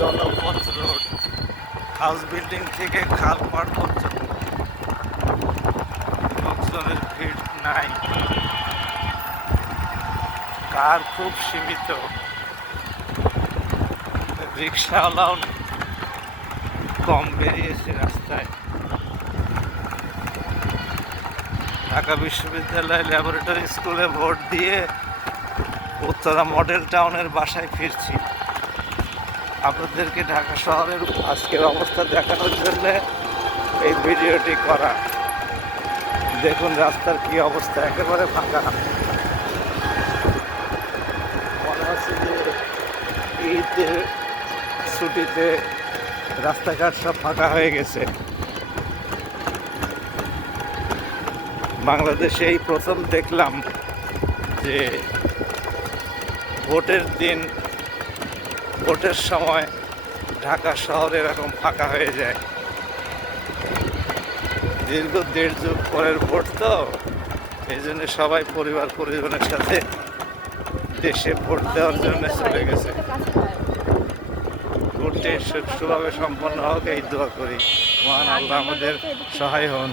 জনপথ road, house building থেকে খাল পার পর্যন্ত লোকজনের ভিড় নাই। কার খুব সীমিত, রিক্সাওয়ালাও কম বেরিয়েছে রাস্তায়। ঢাকা বিশ্ববিদ্যালয় ল্যাবরেটরি স্কুলে ভোট দিয়ে উত্তরা মডেল টাউনের বাসায় ফিরছি। আপনাদেরকে ঢাকা শহরের আজকের অবস্থা দেখানোর জন্য এই ভিডিওটি করা। দেখুন রাস্তার কি অবস্থা, একেবারে ফাঁকা। মনে হচ্ছে যে ঈদের ছুটিতে রাস্তাঘাট সব ফাঁকা হয়ে গেছে। বাংলাদেশে এই প্রথম দেখলাম যে ভোটের দিন, ভোটের সময় ঢাকা শহর এরকম ফাঁকা হয়ে যায়। দীর্ঘ 1.5 যুগ পরের ভোট তো, এই জন্য সবাই পরিবার পরিজনের সাথে দেশে ভোট দেওয়ার জন্য চলে গেছে। ভোটটি সুষ্ঠুভাবে সম্পন্ন হোক এই দোয়া করি। মহান আল্লাহ আমাদের সহায় হন।